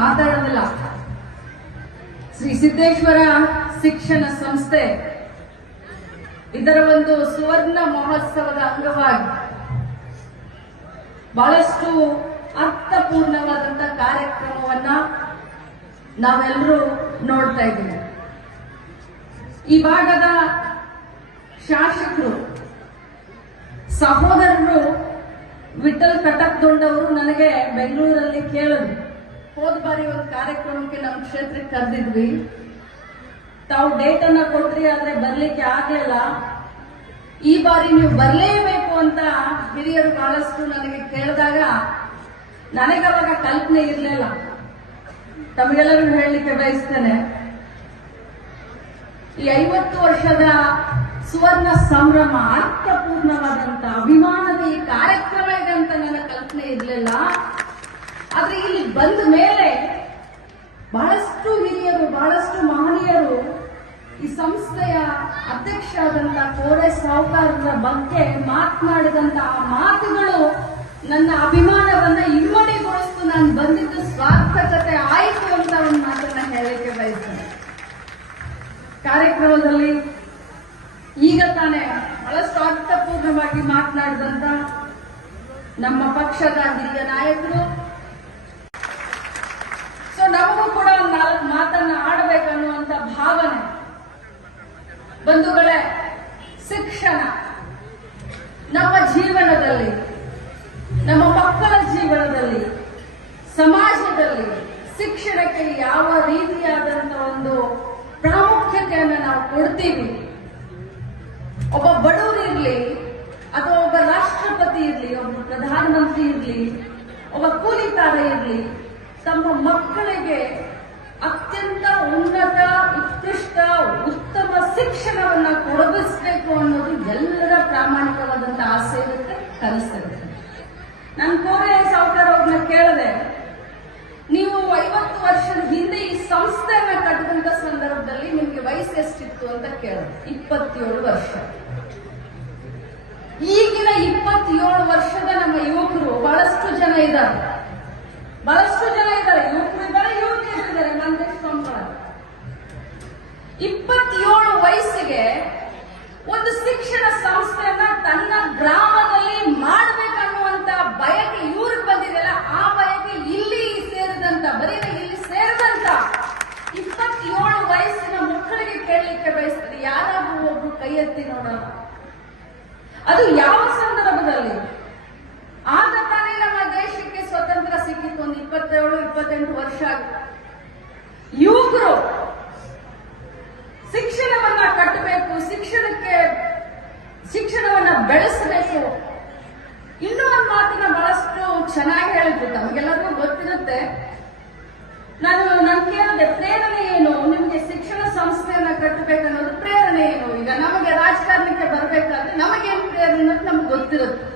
ಮಾತಾಡೋದಿಲ್ಲ. ಶ್ರೀ ಸಿದ್ದೇಶ್ವರ ಶಿಕ್ಷಣ ಸಂಸ್ಥೆ ಇದರ ಒಂದು ಸುವರ್ಣ ಮಹೋತ್ಸವದ ಅಂಗವಾಗಿ ಬಹಳಷ್ಟು ಅರ್ಥಪೂರ್ಣವಾದಂತಹ ಕಾರ್ಯಕ್ರಮವನ್ನ ನಾವೆಲ್ಲರೂ ನೋಡ್ತಾ ಇದ್ದೀವಿ. ಈ ಭಾಗದ ಶಾಸಕರು ಸಹೋದರರು ವಿಠಲ್ ಕಟಕ್ದೊಂಡವರು ನನಗೆ ಬೆಂಗಳೂರಲ್ಲಿ ಕೇಳಿದ್ರು, ಹೋದ ಬಾರಿ ಒಂದು ಕಾರ್ಯಕ್ರಮಕ್ಕೆ ನಮ್ಮ ಕ್ಷೇತ್ರಕ್ಕೆ ಕರೆದಿದ್ವಿ, ತಾವು ಡೇಟ್ ಅನ್ನ ಕೊಟ್ರಿ ಆದ್ರೆ ಬರ್ಲಿಕ್ಕೆ ಆಗ್ಲಿಲ್ಲ, ಈ ಬಾರಿ ನೀವು ಬರಲೇಬೇಕು ಅಂತ ಹಿರಿಯರು ಬಹಳಷ್ಟು ನನಗೆ ಕೇಳಿದಾಗ ನನಗವಾಗ ಕಲ್ಪನೆ ಇರಲಿಲ್ಲ. ತಮಗೆಲ್ಲರಿಗೂ ಹೇಳಲಿಕ್ಕೆ ಬಯಸ್ತೇನೆ, ಈ 50 ವರ್ಷದ ಸುವರ್ಣ ಸಂಭ್ರಮ, ಅರ್ಥಪೂರ್ಣವಾದಂತ ಅಭಿಮಾನದ ಈ ಕಾರ್ಯಕ್ರಮ ಇದೆ ಅಂತ ನನ್ನ ಕಲ್ಪನೆ ಇರಲಿಲ್ಲ. ಆದ್ರೆ ಇಲ್ಲಿ ಬಂದ ಮೇಲೆ ಬಹಳಷ್ಟು ಹಿರಿಯರು, ಬಹಳಷ್ಟು ಮಹನೀಯರು ಈ ಸಂಸ್ಥೆಯ ಅಧ್ಯಕ್ಷ ಆದಂತ ಕೋರೆ ಸಾಹುಕಾರರ ಬಗ್ಗೆ ಮಾತನಾಡಿದಂತಹ ಮಾತುಗಳು ನನ್ನ ಅಭಿಮಾನವನ್ನ ಇಮ್ಮಡಿಗೊಳಿಸ್ತು. ನಾನು ಬಂದಿದ್ದು ಸಾರ್ಥಕತೆ ಆಯಿತು ಅಂತ ಒಂದು ಮಾತನ್ನ ಹೇಳಲಿಕ್ಕೆ ಬಯಸ್ತೇನೆ. ಕಾರ್ಯಕ್ರಮದಲ್ಲಿ ಈಗ ತಾನೇ ಬಹಳಷ್ಟು ಅರ್ಥಪೂರ್ಣವಾಗಿ ಮಾತನಾಡಿದಂತ ನಮ್ಮ ಪಕ್ಷದ ಹಿರಿಯ ನಾಯಕರು, ಸೊ ನಮಗೂ ಕೂಡ ಒಂದು 4 ಮಾತನ್ನ ಆಡಬೇಕನ್ನುವಂತ ಭಾವನೆ. ಬಂಧುಗಳೇ, ಶಿಕ್ಷಣ ನಮ್ಮ ಜೀವನದಲ್ಲಿ, ನಮ್ಮ ಮಕ್ಕಳ ಜೀವನದಲ್ಲಿ, ಸಮಾಜದಲ್ಲಿ ಶಿಕ್ಷಣಕ್ಕೆ ಯಾವ ರೀತಿಯಾದಂತ ಒಂದು ಪ್ರಾಮುಖ್ಯತೆಯನ್ನು ನಾವು ಕೊಡ್ತೀವಿ. ಒಬ್ಬ ಬಡವರು ಇರ್ಲಿ ಅಥವಾ ಒಬ್ಬ ರಾಷ್ಟ್ರಪತಿ ಇರ್ಲಿ, ಒಬ್ಬ ಪ್ರಧಾನಮಂತ್ರಿ ಇರ್ಲಿ, ಒಬ್ಬ ಕೂಲಿಕಾರ ಇರ್ಲಿ, ತಮ್ಮ ಮಕ್ಕಳಿಗೆ ಅತ್ಯಂತ ಉನ್ನತ, ಉತ್ಕೃಷ್ಟ, ಉತ್ತಮ ಶಿಕ್ಷಣವನ್ನ ಕೊಡಗಿಸಬೇಕು ಅನ್ನೋದು ಎಲ್ಲರ ಪ್ರಾಮಾಣಿಕವಾದಂತಹ ಆಸೆ ಇರುತ್ತೆ, ಕನಸಿರುತ್ತೆ. ನಾನು ಕೋರೆ ಸಾಹುಕಾರ ಅವ್ರನ್ನ ಕೇಳಿದೆ, ನೀವು 50 ವರ್ಷದ ಹಿಂದೆ ಈ ಸಂಸ್ಥೆಯನ್ನ ಕಟ್ಟಿದಂತ ಸಂದರ್ಭದಲ್ಲಿ ನಿಮ್ಗೆ ವಯಸ್ಸು ಎಷ್ಟಿತ್ತು ಅಂತ ಕೇಳಿದೆ. 27 ವರ್ಷ. ಈಗಿನ 27 ವರ್ಷದ ನಮ್ಮ ಯುವಕರು ಬಹಳಷ್ಟು ಜನ ಇದ್ದಾರೆ, ಯುವಕರು ಇದ್ದಾರೆ, ಯುವತಿಯರಿದ್ದಾರೆ. ಮಂದೇಶ್ವರ 27 ವಯಸ್ಸಿಗೆ ಒಂದು ಶಿಕ್ಷಣ ಸಂಸ್ಥೆಯನ್ನ ತನ್ನ ಗ್ರಾಮದಲ್ಲಿ ಮಾಡಬೇಕನ್ನುವಂತ ಬಯಕೆ ಇವ್ರಿಗೆ ಬಂದಿದೆಯಲ್ಲ, ಆ ಬಯಕೆ ಇಲ್ಲಿ ಸೇರಿದಂತ, ಬರೀ ಇಲ್ಲಿ ಸೇರಿದಂತ 27 ವಯಸ್ಸಿನ ಮಕ್ಕಳಿಗೆ ಕೇಳಲಿಕ್ಕೆ ಬಯಸ್ತದೆ. ಯಾರಾದ್ರೂ ಒಬ್ರು ಕೈ ಎತ್ತಿ ನೋಡೋಣ. ಅದು ಯಾವ ಸಂದರ್ಭದಲ್ಲಿ? ಆಗ ತಾನೇ ನಮ್ಮ ದೇಶಕ್ಕೆ ಸ್ವತಂತ್ರ ಸಿಕ್ಕಿತ್ತು. ಒಂದು 27-28 ವರ್ಷ ಆಗುತ್ತೆ. ಯುವಕರು ಶಿಕ್ಷಣವನ್ನ ಕಟ್ಟಬೇಕು, ಶಿಕ್ಷಣವನ್ನ ಬೆಳೆಸಬೇಕು. ಇನ್ನೂ ಒಂದು ಮಾತನ್ನ ಬಹಳಷ್ಟು ಚೆನ್ನಾಗಿ ಹೇಳಿದ್ರು, ನಮಗೆಲ್ಲರಿಗೂ ಗೊತ್ತಿರುತ್ತೆ. ನಾನು ಕೇಳಿದೆ, ಪ್ರೇರಣೆ ಏನು ನಿಮ್ಗೆ ಶಿಕ್ಷಣ ಸಂಸ್ಥೆಯನ್ನ ಕಟ್ಟಬೇಕನ್ನೋದು ಪ್ರೇರಣೆ ಏನು? ಈಗ ನಮಗೆ ರಾಜಕಾರಣಕ್ಕೆ ಬರಬೇಕಾದ್ರೆ ನಮಗೇನು ಪ್ರೇರಣೆ ಅನ್ನೋದು ನಮ್ಗೆ ಗೊತ್ತಿರುತ್ತೆ.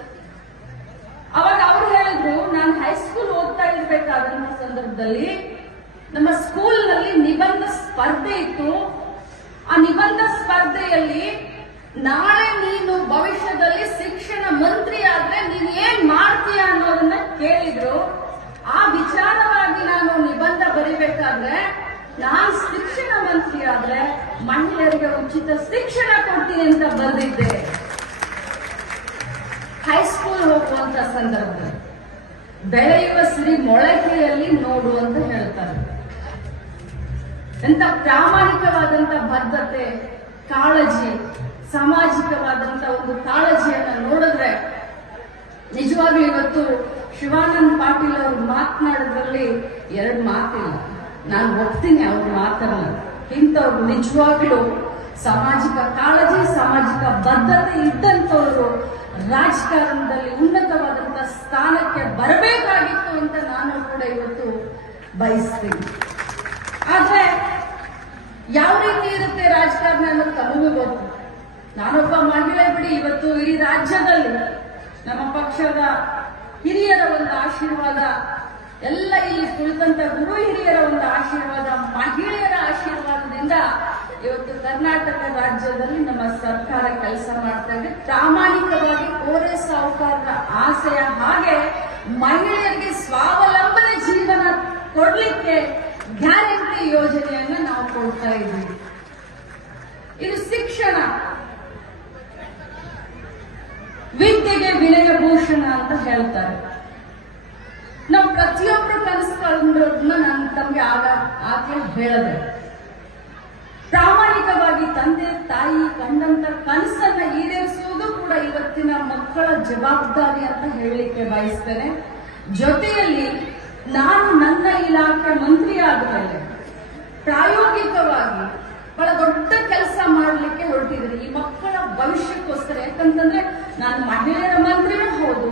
ಅವಾಗ ಅವ್ರು ಹೇಳಿದ್ರು, ನಾನು ಹೈಸ್ಕೂಲ್ ಓದ್ತಾ ಇರ್ಬೇಕಾದಂತ ಸಂದರ್ಭದಲ್ಲಿ ನಮ್ಮ ಸ್ಕೂಲ್ನಲ್ಲಿ ನಿಬಂಧ ಸ್ಪರ್ಧೆ ಇತ್ತು. ಆ ನಿಬಂಧ ಸ್ಪರ್ಧೆಯಲ್ಲಿ ನಾಳೆ ನೀನು ಭವಿಷ್ಯದಲ್ಲಿ ಶಿಕ್ಷಣ ಮಂತ್ರಿ ಆದ್ರೆ ನೀನ್ ಏನ್ ಮಾಡ್ತೀಯ ಅನ್ನೋದನ್ನ ಕೇಳಿದ್ರು. ಆ ವಿಚಾರವಾಗಿ ನಾನು ನಿಬಂಧ ಬರಿಬೇಕಾದ್ರೆ, ನಾನು ಶಿಕ್ಷಣ ಮಂತ್ರಿ ಆದ್ರೆ ಮಹಿಳೆಯರಿಗೆ ಉಚಿತ ಶಿಕ್ಷಣ ಕೊಡ್ತೀನಿ ಅಂತ ಬರೆದಿದ್ದೆ. ಹೈಸ್ಕೂಲ್ ಹೋಗುವಂತ ಸಂದರ್ಭದಲ್ಲಿ ಬೆಳೆಯುವ ಸಿರಿ ಮೊಳಕೆಯಲ್ಲಿ ನೋಡು ಅಂತ ಹೇಳ್ತಾರೆ. ಎಂತ ಪ್ರಾಮಾಣಿಕವಾದಂತ ಬದ್ಧತೆ, ಕಾಳಜಿ, ಸಾಮಾಜಿಕವಾದಂತ ಒಂದು ಕಾಳಜಿಯನ್ನ ನೋಡಿದ್ರೆ ನಿಜವಾಗ್ಲೂ ಇವತ್ತು ಶಿವಾನಂದ್ ಪಾಟೀಲ್ ಅವರು ಮಾತನಾಡೋದ್ರಲ್ಲಿ 2 ಮಾತಿಲ್ಲ. ನಾನು ಒಪ್ತೀನಿ ಅವ್ರ ಮಾತನ್ನ. ಇಂಥವ್ರು ನಿಜವಾಗ್ಲೂ ಸಾಮಾಜಿಕ ಕಾಳಜಿ, ಸಾಮಾಜಿಕ ಬದ್ಧತೆ ಇದ್ದಂಥವ್ರು ರಾಜಕಾರಣದಲ್ಲಿ ಉನ್ನತವಾದಂತ ಸ್ಥಾನಕ್ಕೆ ಬರಬೇಕಾಗಿತ್ತು ಅಂತ ನಾನು ಕೂಡ ಇವತ್ತು ಬಯಸ್ತೀನಿ. ಆದ್ರೆ ಯಾವ ರೀತಿ ಇರುತ್ತೆ ರಾಜಕಾರಣ ಅನ್ನೋದು ತಮಗೂ ಗೊತ್ತು. ನಾನೊಬ್ಬ ಮಹಿಳೆ ಬಿಡಿ, ಇವತ್ತು ಇಡೀ ರಾಜ್ಯದಲ್ಲಿ ನಮ್ಮ ಪಕ್ಷದ ಹಿರಿಯರ ಒಂದು ಆಶೀರ್ವಾದ, ಎಲ್ಲ ಇಲ್ಲಿ ಕುಳಿತಂತ ಗುರು ಹಿರಿಯರ ಒಂದು ಆಶೀರ್ವಾದ, ಮಹಿಳೆಯರ ಆಶೀರ್ವಾದದಿಂದ ಇವತ್ತು ಕರ್ನಾಟಕ ರಾಜ್ಯದಲ್ಲಿ ನಮ್ಮ ಸರ್ಕಾರ ಕೆಲಸ ಮಾಡ್ತಾ ಇದೆ. ಪ್ರಾಮಾಣಿಕವಾಗಿ ಕೋರೆ ಸಾಹುಕಾರರ ಆಸೆಯ ಹಾಗೆ ಮಹಿಳೆಯರಿಗೆ ಸ್ವಾವಲಂಬನೆ ಜೀವನ ಕೊಡ್ಲಿಕ್ಕೆ ಗ್ಯಾರಂಟಿ ಯೋಜನೆಯನ್ನ ನಾವು ಕೊಡ್ತಾ ಇದ್ದೀವಿ. ಇದು ಶಿಕ್ಷಣ, ವಿದ್ಯೆಗೆ ವಿನಯ ಭೂಷಣ ಅಂತ ಹೇಳ್ತಾರೆ. ನಾವು ಪ್ರತಿಯೊಬ್ಬರು ಕನಸು ಕಂಡೋದನ್ನ ನಾನು ತಮಗೆ ಆಗ್ಲೇ ಹೇಳಿದೆ. ಪ್ರಾಮಾಣಿಕವಾಗಿ ತಂದೆ ತಾಯಿ ಕಂಡಂತ ಕನಸನ್ನ ಈಡೇರಿಸುವುದು ಕೂಡ ಇವತ್ತಿನ ಮಕ್ಕಳ ಜವಾಬ್ದಾರಿ ಅಂತ ಹೇಳಲಿಕ್ಕೆ ಬಯಸ್ತೇನೆ. ಜೊತೆಯಲ್ಲಿ ನಾನು ನನ್ನ ಇಲಾಖೆ ಮಂತ್ರಿ ಆದ್ಮೇಲೆ ಪ್ರಾಯೋಗಿಕವಾಗಿ ಬಹಳ ದೊಡ್ಡ ಕೆಲಸ ಮಾಡಲಿಕ್ಕೆ ಹೊರಟಿದ್ದೀನಿ ಈ ಮಕ್ಕಳ ಭವಿಷ್ಯಕ್ಕೋಸ್ಕರ. ಯಾಕಂತಂದ್ರೆ ನಾನು ಮಹಿಳೆಯರ ಮಂತ್ರಿನೂ ಹೌದು,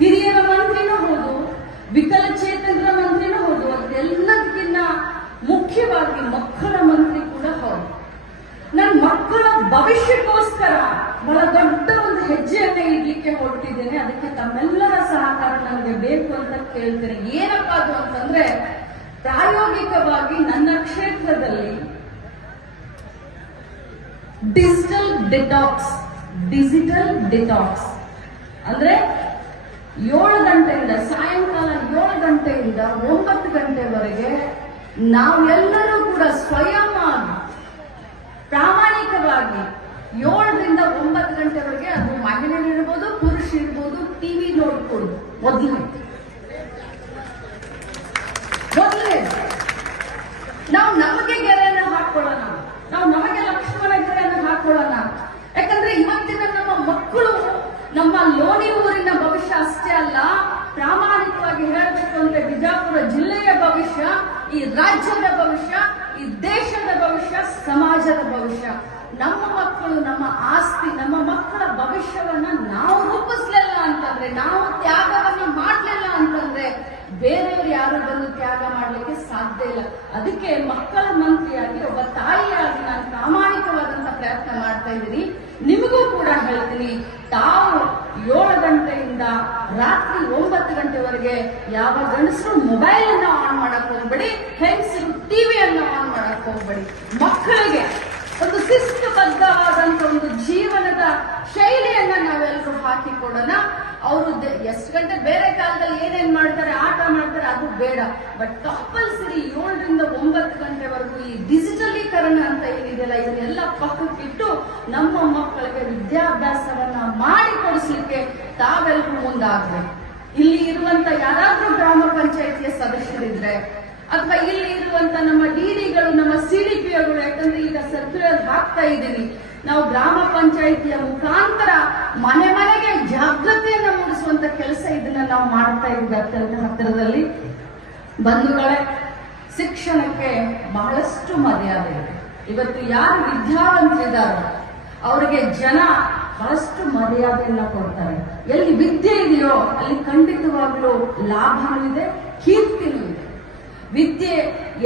ಹಿರಿಯರ ಮಂತ್ರಿನೂ ಹೌದು, ವಿಕಲಚೇತನರ ಮಂತ್ರಿನೂ ಹೌದು, ಅದೆಲ್ಲದಕ್ಕಿಂತ ಮುಖ್ಯವಾಗಿ ಮಕ್ಕಳ ಮಂತ್ರಿ ಕೂಡ ಹೌದು. ನನ್ನ ಮಕ್ಕಳ ಭವಿಷ್ಯಕ್ಕೋಸ್ಕರ ಬಹಳ ದೊಡ್ಡ ಒಂದು ಹೆಜ್ಜೆಯನ್ನ ಇಡ್ಲಿಕ್ಕೆ ಹೊರಟಿದ್ದೇನೆ. ಅದಕ್ಕೆ ತಮ್ಮೆಲ್ಲರ ಸಹಕಾರ ನನಗೆ ಬೇಕು ಅಂತ ಕೇಳ್ತೇನೆ. ಏನಪ್ಪ ಅದು ಅಂತಂದ್ರೆ, ಪ್ರಾಯೋಗಿಕವಾಗಿ ನನ್ನ ಕ್ಷೇತ್ರದಲ್ಲಿ ಡಿಜಿಟಲ್ ಡಿಟಾಕ್ಸ್ ಅಂದ್ರೆ 7 ಗಂಟೆಯಿಂದ ಸಾಯಂಕಾಲ 7 ಗಂಟೆಯಿಂದ 9 ಗಂಟೆವರೆಗೆ ನಾವೆಲ್ಲರೂ ಕೂಡ ಸ್ವಯಂ ಪ್ರಾಮಾಣಿಕವಾಗಿ 7ರಿಂದ 9 ಗಂಟೆವರೆಗೆ, ಅದು ಮಹಿಳೆಯರು ಇರ್ಬೋದು, ಪುರುಷ ಇರ್ಬೋದು, ಟಿವಿ ನೋಡ್ಕೊಳ್ಳೋದು. ಮೊದಲೇ ನಾವು ನಮಗೆ ಗೆರೆಯನ್ನು ಹಾಕೊಳ್ಳೋಣ, ನಾವು ನಮಗೆ ಲಕ್ಷ್ಮಣ ಗೆರೆಯನ್ನು ಹಾಕೊಳ್ಳೋಣ. ಯಾಕಂದ್ರೆ ಇವತ್ತಿನ ನಮ್ಮ ಮಕ್ಕಳು ನಮ್ಮ ಲೋಣಿ ಊರಿನ ಭವಿಷ್ಯ ಅಷ್ಟೇ ಅಲ್ಲ, ಪ್ರಾಮಾಣಿಕವಾಗಿ ಹೇಳಬೇಕು ಅಂದ್ರೆ ಬಿಜಾಪುರ ಜಿಲ್ಲೆಯ ಭವಿಷ್ಯ, ಈ ರಾಜ್ಯದ ಭವಿಷ್ಯ, ಈ ದೇಶದ ಭವಿಷ್ಯ, ಸಮಾಜದ ಭವಿಷ್ಯ. ನಮ್ಮ ಮಕ್ಕಳು ನಮ್ಮ ಆಸ್ತಿ. ನಮ್ಮ ಮಕ್ಕಳ ಭವಿಷ್ಯವನ್ನ ನಾವು ರೂಪಿಸ್ಲಿಲ್ಲ ಅಂತಂದ್ರೆ, ನಾವು ತ್ಯಾಗವನ್ನ ಮಾಡ್ಲಿಲ್ಲ ಅಂತಂದ್ರೆ ಬೇರೆಯವರು ಯಾರು ಬಂದು ತ್ಯಾಗ ಮಾಡ್ಲಿಕ್ಕೆ ಸಾಧ್ಯ ಇಲ್ಲ. ಅದಕ್ಕೆ ಮಕ್ಕಳ ಮಂತ್ರಿಯಾಗಿ ಒಬ್ಬ ತಾಯಿಯಾಗಿ ನಾನು ಪ್ರಾಮಾಣಿಕವಾದಂತ ಪ್ರಯತ್ನ ಮಾಡ್ತಾ ಇದ್ದೀನಿ. ನಿಮಗೂ ಕೂಡ ಹೇಳ್ತೀನಿ, ತಾವು 7 ಗಂಟೆಯಿಂದ ರಾತ್ರಿ 9 ಗಂಟೆವರೆಗೆ ಯಾವ ಗಂಡಸರು ಮೊಬೈಲ್ ಅನ್ನ ಆನ್ ಮಾಡಕ್ ಹೋಗ್ಬೇಡಿ, ಹೆಂಗಸರು ಟಿವಿಯನ್ನ ಆನ್ ಮಾಡಕ್ ಹೋಗ್ಬೇಡಿ. ಮಕ್ಕಳಿಗೆ ಒಂದು ಶಿಸ್ತುಬದ್ಧವಾದಂತ ಒಂದು ಜೀವನದ ಶೈಲಿಯನ್ನ ನಾವೆಲ್ಲರೂ ಹಾಕಿಕೊಡೋಣ. ಅವರು ಎಷ್ಟು ಗಂಟೆ ಬೇರೆ ಕಾಲದಲ್ಲಿ ಏನೇನ್ ಮಾಡ್ತಾರೆ, ಆಟ ಮಾಡ್ತಾರೆ, ಅದು ಬೇಡ. ಬಟ್ ಕಂಪಲ್ಸರಿ 7ರಿಂದ 9 ಗಂಟೆವರೆಗೂ ಈ ಡಿಜಿಟಲೀಕರಣ ಅಂತ ಏನಿದೆಯಲ್ಲ, ಇದನ್ನೆಲ್ಲ ಪಕ್ಕಕ್ಕಿಟ್ಟು ನಮ್ಮ ಮಕ್ಕಳಿಗೆ ವಿದ್ಯಾಭ್ಯಾಸವನ್ನ ಮಾಡಿಕೊಡಿಸ್ಲಿಕ್ಕೆ ತಾವೆಲ್ಲರೂ ಮುಂದಾಗಬೇಕು. ಇಲ್ಲಿ ಇರುವಂತ ಯಾರಾದ್ರೂ ಗ್ರಾಮ ಪಂಚಾಯಿತಿಯ ಸದಸ್ಯರಿದ್ರೆ, ಅಥವಾ ಇಲ್ಲಿ ಇರುವಂತ ನಮ್ಮ ಡಿಡಿಗಳು, ನಮ್ಮ ಸಿಡಿಪಿಗಳು, ಯಾಕಂದ್ರೆ ಈಗ ಸರ್ಕ್ಯುಲರ್ ಹಾಕ್ತಾ ಇದ್ದೀವಿ, ನಾವು ಗ್ರಾಮ ಪಂಚಾಯಿತಿಯ ಮುಖಾಂತರ ಮನೆ ಮನೆಗೆ ಜಾಗೃತಿಯನ್ನ ಮೂಡಿಸುವಂತ ಕೆಲಸ ಇದನ್ನ ನಾವು ಮಾಡ್ತಾ ಇದ್ದೀವಿ ಹತ್ತಿರದಲ್ಲಿ. ಬಂಧುಗಳೇ, ಶಿಕ್ಷಣಕ್ಕೆ ಬಹಳಷ್ಟು ಮರ್ಯಾದೆ ಇದೆ. ಇವತ್ತು ಯಾರು ವಿದ್ಯಾವಂತರಿದ್ದಾರೋ ಅವರಿಗೆ ಜನ ಬಹಳಷ್ಟು ಮರ್ಯಾದೆಯನ್ನ ಕೊಡ್ತಾರೆ. ಎಲ್ಲಿ ವಿದ್ಯೆ ಇದೆಯೋ ಅಲ್ಲಿ ಖಂಡಿತವಾಗ್ಲೂ ಲಾಭನೂ ಇದೆ, ಕೀರ್ತಿನೂ ಇದೆ. ವಿದ್ಯೆ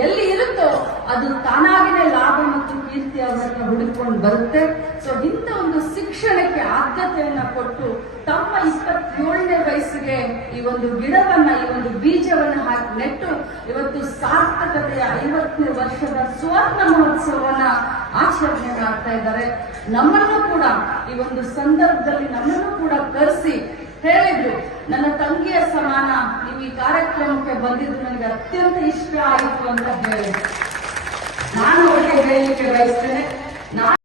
ಎಲ್ಲಿ ಇರುತ್ತೋ ಅದು ತಾನಾಗಿನೇ ಲಾಭ ಮತ್ತು ಕೀರ್ತಿ ಅವರನ್ನ ಹುಡುಕೊಂಡು ಬರುತ್ತೆ. ಸೊ ಇಂಥ ಒಂದು ಶಿಕ್ಷಣಕ್ಕೆ ಆದ್ಯತೆಯನ್ನ ಕೊಟ್ಟು ತಮ್ಮ 27ನೇ ವಯಸ್ಸಿಗೆ ಈ ಒಂದು ಗಿಡವನ್ನ, ಈ ಒಂದು ಬೀಜವನ್ನ ಹಾಕಿ ನೆಟ್ಟು ಇವತ್ತು ಸಾರ್ಥಕತೆಯ 50ನೇ ವರ್ಷದ ಸುವರ್ಣ ಮಹೋತ್ಸವವನ್ನ ಆಚರಣೆ ಮಾಡ್ತಾ ಇದ್ದಾರೆ. ನಮ್ಮನ್ನು ಕೂಡ ಈ ಒಂದು ಸಂದರ್ಭದಲ್ಲಿ ನಮ್ಮನ್ನು ಕೂಡ ಕರೆಸಿ ಹೇಳಿದ್ರು, ನನ್ನ ತಂಗಿಯ ಸಮಾನ ನೀವು ಈ ಕಾರ್ಯಕ್ರಮಕ್ಕೆ ಬಂದಿದ್ದು ನನಗೆ ಅತ್ಯಂತ ಇಷ್ಟ ಆಯಿತು ಅಂತ ಹೇಳಿ ನಾನು ಅವರಿಗೆ ಹೇಳಲಿಕ್ಕೆ ಬಯಸ್ತೇನೆ.